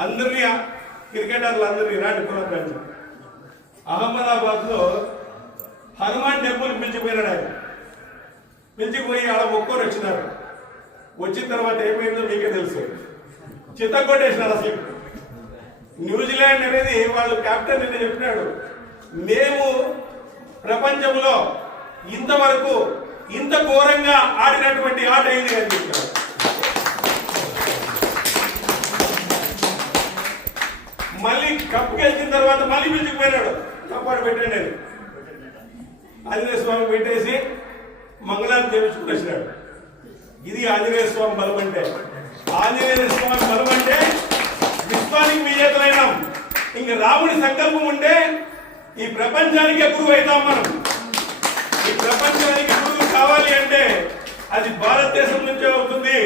అందరినీ క్రికెటర్లు అందరినీ రాండి కులబ్రాండ్ అహ్మదాబాద్ లో హనుమాన్ టెంపుల్ పిలిచిపోయినాడు ఆయన. పిలిచిపోయి ఆడ ఒక్కోరు వచ్చినారు. వచ్చిన తర్వాత ఏమైందో మీకే తెలుసు, చిత్తగొట్టేసినారు. అసలు న్యూజిలాండ్ అనేది వాళ్ళు కెప్టెన్ అని చెప్పినాడు, మేము ప్రపంచంలో ఇంతవరకు ఇంత ఘోరంగా ఆడినటువంటి ఆట అయింది అని చెప్పారు. మళ్ళీ కప్పు గెలిచిన తర్వాత మళ్ళీ పిలిచిపోయినాడు, కప్పాడు పెట్టండి అని. ఆంజనేయ స్వామి పెట్టేసి మంగళాన్ని చేయించుకుని వచ్చినాడు. ఇది ఆంజనేయ స్వామి బలం అంటే. ఆంజనేయ స్వామి బలం అంటే విశ్వానికి విజేతలైనాం. ఇంక రాముడి సంకల్పం ఉంటే ఈ ప్రపంచానికి గురువు అవుతాం మనం. ఈ ప్రపంచానికి గురువు కావాలి అంటే అది భారతదేశం నుంచే అవుతుంది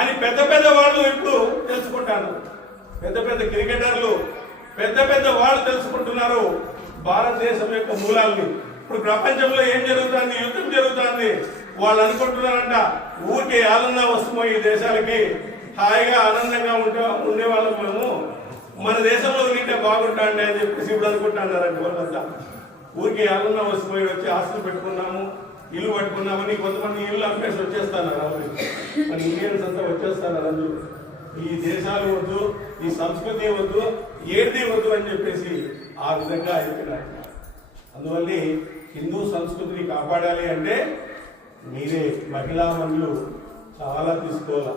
అని పెద్ద పెద్ద వాళ్ళు ఇప్పుడు తెలుసుకుంటారు. పెద్ద పెద్ద క్రికెటర్లు, పెద్ద పెద్ద వాళ్ళు తెలుసుకుంటున్నారు భారతదేశం యొక్క మూలాల్ని. ఇప్పుడు ప్రపంచంలో ఏం జరుగుతుంది, యుద్ధం జరుగుతుంది. వాళ్ళు అనుకుంటున్నారంట ఊరికే ఆనందం వస్తుందో ఈ దేశాలకి, హాయిగా ఆనందంగా ఉండేవాళ్ళం మేము, మన దేశంలో ఉంటే బాగుంటాండి అని చెప్పేసి ఇప్పుడు అనుకుంటున్నారంట వాళ్ళంతా. ఊరికే ఆనందం వస్తుపోయి వచ్చి ఆస్తులు పెట్టుకున్నాము, ఇల్లు పట్టుకున్నామని కొంతమంది ఇల్లు అమ్మేసి వచ్చేస్తున్నారు. మన ఇండియన్స్ అంతా వచ్చేస్తున్నారు. అందరూ ఈ దేశాలు వద్దు, ఈ సంస్కృతి వద్దు, ఏది వద్దు అని చెప్పేసి ఆ విధంగా అయిపోయినారు. అందువల్ల హిందూ సంస్కృతిని కాపాడాలి అంటే మీరే మహిళా మనులు చాలా తీసుకోవాలా,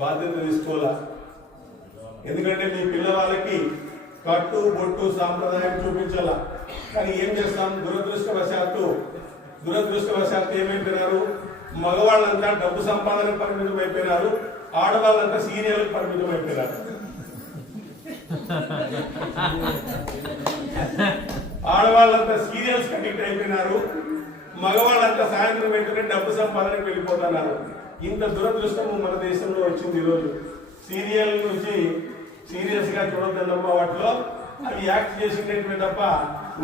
బాధ్యత తీసుకోవాలా. ఎందుకంటే మీ పిల్లవాళ్ళకి కట్టు బొట్టు సాంప్రదాయం చూపించాలా. కానీ ఏం చేస్తాం, దురదృష్టవశాత్తు ఏమైపోయినారు, మగవాళ్ళంతా డబ్బు సంపాదన పరిమితం అయిపోయినారు, ఆడవాళ్ళంతా సీరియల్ పరిమితం అయిపోయినారు. ఆడవాళ్ళంతా సీరియల్స్ అడిక్ట్ అయిపోయినారు, మగవాళ్ళంతా సాయంత్రం వెంటనే డబ్బు సంపాదనకు వెళ్ళిపోతున్నారు. ఇంత దురదృష్టము మన దేశంలో వచ్చింది. ఈరోజు సీరియల్ నుంచి సీరియస్ గా చూడొద్దమ్మా, వాటిలో అవి యాక్ట్ చేసినవి తప్ప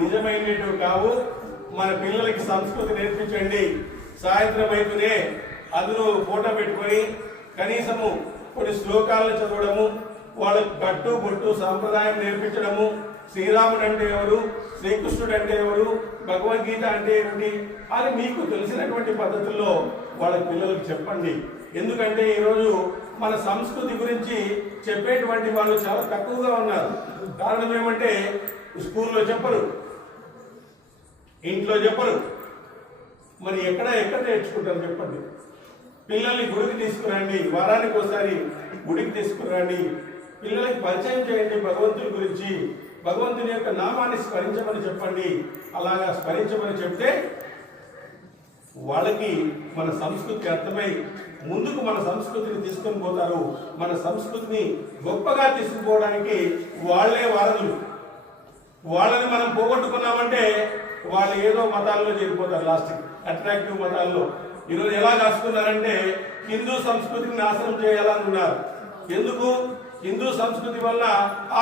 నిజమైనవి కావు. మన పిల్లలకి సంస్కృతి నేర్పించండి. సాయంత్రం అయితేనే అందులో ఫోటో పెట్టుకొని కనీసము కొన్ని శ్లోకాలను చదవడము, వాళ్ళకి కట్టు బొట్టు సాంప్రదాయం నేర్పించడము. శ్రీరాముడు అంటే ఎవరు, శ్రీకృష్ణుడు అంటే ఎవరు, భగవద్గీత అంటే ఏమిటి అని మీకు తెలిసినటువంటి పద్ధతుల్లో వాళ్ళ పిల్లలకు చెప్పండి. ఎందుకంటే ఈరోజు మన సంస్కృతి గురించి చెప్పేటువంటి వాళ్ళు చాలా తక్కువగా ఉన్నారు. కారణం ఏమంటే స్కూల్లో చెప్పరు, ఇంట్లో చెప్పరు, మరి ఎక్కడ నేర్చుకుంటారు చెప్పండి. పిల్లల్ని గుడికి తీసుకురండి, వారానికి ఒకసారి గుడికి తీసుకురండి, పిల్లలకి పరిచయం చేయండి భగవంతుడి గురించి, భగవంతుని యొక్క నామాన్ని స్మరించమని చెప్పండి. అలాగా స్మరించమని చెప్తే వాళ్ళకి మన సంస్కృతి అర్థమై ముందుకు మన సంస్కృతిని తీసుకొని పోతారు. మన సంస్కృతిని గొప్పగా తీసుకుపోవడానికి వాళ్లే వారధులు. వాళ్ళని మనం పోగొట్టుకున్నామంటే వాళ్ళు ఏదో మతాల్లో చేరిపోతారు. లాస్ట్ అట్రాక్టివ్ మతాల్లో ఈరోజు ఎలా కాసుకున్నారంటే హిందూ సంస్కృతిని నాశనం చేయాలని ఉన్నారు. ఎందుకు? హిందూ సంస్కృతి వల్ల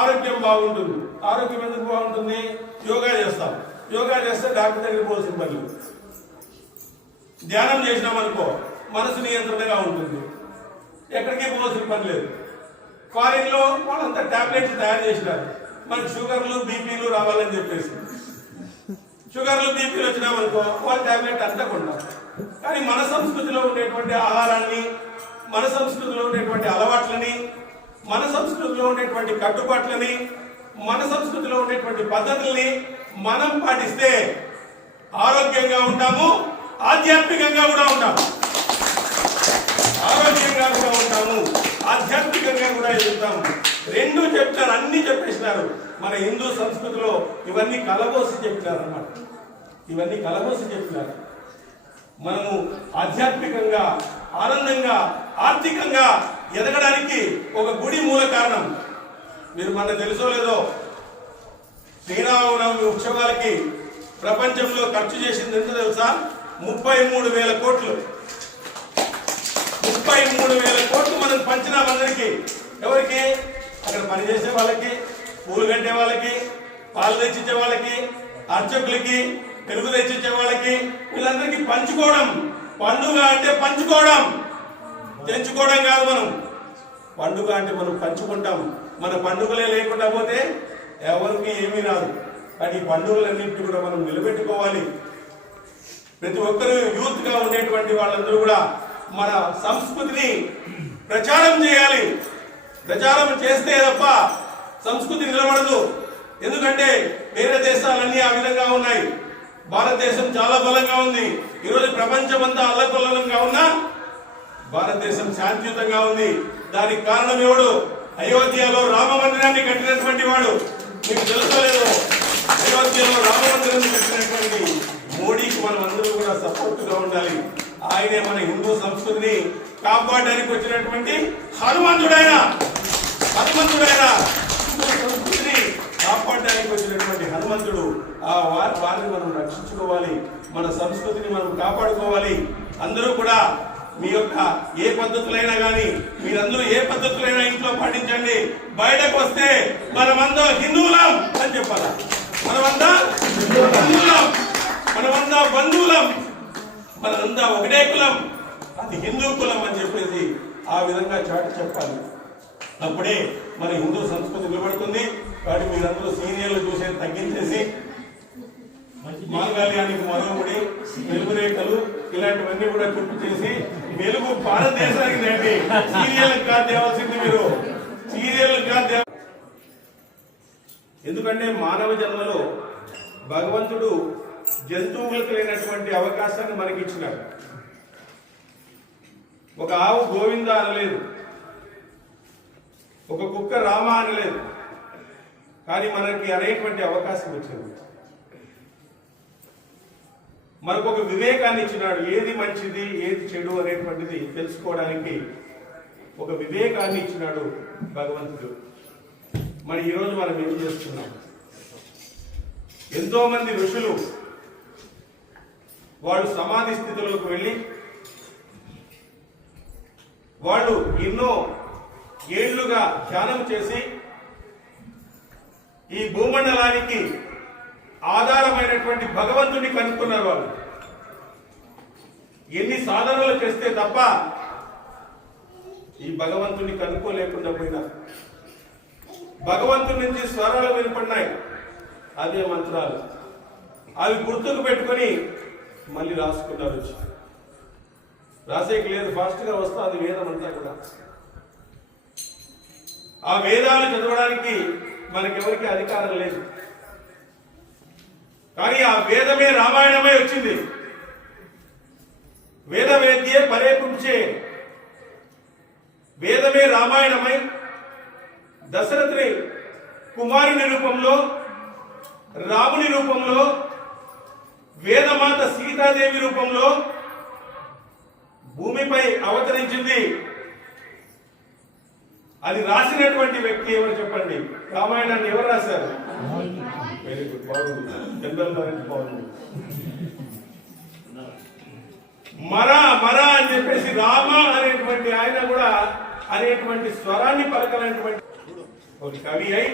ఆరోగ్యం బాగుంటుంది. ఆరోగ్యం ఎందుకు బాగుంటుంది? యోగా చేస్తాం, యోగా చేస్తే డాక్టర్ దగ్గర పోవాల్సిన పని. ధ్యానం చేసినామనుకో మనసు నియంత్రణగా ఉంటుంది, ఎక్కడికి పోవాల్సిన పని లేదు. ఫారిన్ లో వాళ్ళంతా టాబ్లెట్స్ తయారు చేసినారు మనకి షుగర్లు బీపీలు రావాలని చెప్పేసి. షుగర్లు బీపీలు వచ్చినామనుకో వాళ్ళ టాబ్లెట్ అంతా కొంటారు. కానీ మన సంస్కృతిలో ఉండేటువంటి ఆహారాన్ని, మన సంస్కృతిలో ఉండేటువంటి అలవాట్లని, మన సంస్కృతిలో ఉండేటువంటి కట్టుబాట్లని, మన సంస్కృతిలో ఉండేటువంటి పద్ధతుల్ని మనం పాటిస్తే ఆరోగ్యంగా ఉంటాము, ఆధ్యాత్మికంగా కూడా ఉంటాము. ఆరోగ్యంగా కూడా ఉంటాము, ఆధ్యాత్మికంగా కూడా ఎదుగుతాము. రెండు చెప్తారు, అన్ని చెప్పేసినారు. మన హిందూ సంస్కృతిలో ఇవన్నీ కలబోసి చెప్పినారు అన్నమాట. ఇవన్నీ కలబోసి చెప్పినారు. మనము ఆధ్యాత్మికంగా, ఆనందంగా, ఆర్థికంగా ఎదగడానికి ఒక గుడి మూల కారణం. మీరు మన తెలుసో లేదో, శ్రీరామనవమి ఉత్సవాలకి ప్రపంచంలో ఖర్చు చేసింది ఎంత తెలుసా? 33,000 కోట్లు. 33,000 కోట్లు మనం పంచినామందరికి. ఎవరికి? అక్కడ పనిచేసే వాళ్ళకి, పూలు కట్టే వాళ్ళకి, పాలు తెచ్చిచ్చే వాళ్ళకి, అర్చకులకి, పెరుగు తెచ్చిచ్చే వాళ్ళకి, వీళ్ళందరికీ పంచుకోవడం. పండుగ అంటే పంచుకోవడం, తెంచుకోవడం కాదు. మనం పండుగ అంటే మనం పంచుకుంటాం. మన పండుగలే లేకుండా పోతే ఎవరికి ఏమీ రాదు. కానీ ఈ పండుగలన్నింటినీ కూడా మనం నిలబెట్టుకోవాలి. ప్రతి ఒక్కరు యూత్ గా ఉండేటువంటి వాళ్ళందరూ కూడా మన సంస్కృతిని ప్రచారం చేయాలి. ప్రచారం చేస్తే తప్ప సంస్కృతి నిలబడదు. ఎందుకంటే వేరే దేశాలన్నీ ఆ విధంగా ఉన్నాయి. భారతదేశం చాలా బలంగా ఉంది. ఈరోజు ప్రపంచం అంతా అల్లకల్లోలంగా ఉన్నా భారతదేశం శాంతియుతంగా ఉంది. దానికి కారణం ఎవడు? అయోధ్యలో రామ మందిరాన్ని కట్టినటువంటి వాడు. మీకు తెలుసో లేదో, అయోధ్యలో రామ మందిరాన్ని కట్టినటువంటి మోడీకి మనం అందరూ కూడా సపోర్ట్ గా ఉండాలి. ఆయనే మన హిందూ సంస్కృతిని కాపాడడానికి వచ్చినటువంటి హనుమంతుడైన హిందూ సంస్కృతిని కాపాడడానికి వచ్చినటువంటి హనుమంతుడు. ఆ వారిని మనం రక్షించుకోవాలి. మన సంస్కృతిని మనం కాపాడుకోవాలి. అందరూ కూడా మీ యొక్క ఏ పద్ధతులైనా కానీ మీరందరూ ఏ పద్ధతులైనా ఇంట్లో పాటించండి. బయటకు వస్తే మనమంతా హిందువులం అని చెప్పాలా? మనమంతా హిందువులం, మనమంతా బంధువులం, మనంతా ఒకటే కులం, అది హిందూ కులం అని చెప్పేసి ఆ విధంగా చాటి చెప్పాలి. అప్పుడే మన హిందూ సంస్కృతి నిలబడుతుంది. కాబట్టి మీరందరూ సీనియర్లు చూసేది తగ్గించేసి మాంగళ్యానికి మరొకటి వెలుగు రేఖలు ఇలాంటివన్నీ కూడా చుట్టు చేసి వెలుగు భారతదేశానికి రండి. సీరియల్ కాదు తేవాల్సింది మీరు, సీరియల్ కాదు. ఎందుకంటే మానవ జన్మలో భగవంతుడు జంతువులకు లేనటువంటి అవకాశాన్ని మనకి ఇచ్చినాడు. ఒక ఆవు గోవింద అనలేదు, ఒక కుక్క రామ అనలేదు, కానీ మనకి అనేటువంటి అవకాశం ఇచ్చింది. మనకు వివేకాన్ని ఇచ్చినాడు. ఏది మంచిది ఏది చెడు అనేటువంటిది తెలుసుకోవడానికి ఒక వివేకాన్ని ఇచ్చినాడు భగవంతుడు. మరి ఈరోజు మనం ఏం చేస్తున్నాం? ఎంతో మంది ఋషులు వాళ్ళు సమాధి స్థితిలోకి వెళ్ళి వాళ్ళు ఎన్నో ఏళ్లుగా ధ్యానం చేసి ఈ భూమండలానికి ఆధారమైనటువంటి భగవంతుని కనుక్కున్నారు. వాళ్ళు ఎన్ని సాధనలు చేస్తే తప్ప ఈ భగవంతుని కనుక్కోలేకుండా పోయినారు. భగవంతుని నుంచి స్వరాలు వినపడినాయి, అదే మంత్రాలు. అవి గుర్తుకు పెట్టుకొని మళ్ళీ రాసుకున్నారు. రాసేకి లేదు, ఫాస్ట్ గా వస్తుంది వేదం అంతా కూడా. ఆ వేదాలు చదవడానికి మనకెవరికి అధికారం లేదు. కానీ ఆ వేదమే రామాయణమై వచ్చింది. వేద వేద్యే పరే పుంచే, వేదమే రామాయణమై దశరథుని కుమారుని రూపంలో, రాముని రూపంలో, వేదమాత సీతాదేవి రూపంలో భూమిపై అవతరించింది. అది రాసినటువంటి వ్యక్తి ఎవరు చెప్పండి? రామాయణాన్ని ఎవరు రాశారు? వెరీ గుడ్, బాగుంది. జనరల్ నాలెడ్జ్ బాగుంది. మరా అని చెప్పేసి రామ అనేటువంటి ఆయన కూడా అనేటువంటి స్వరాన్ని పలకనటువంటి ఒక కవి అయి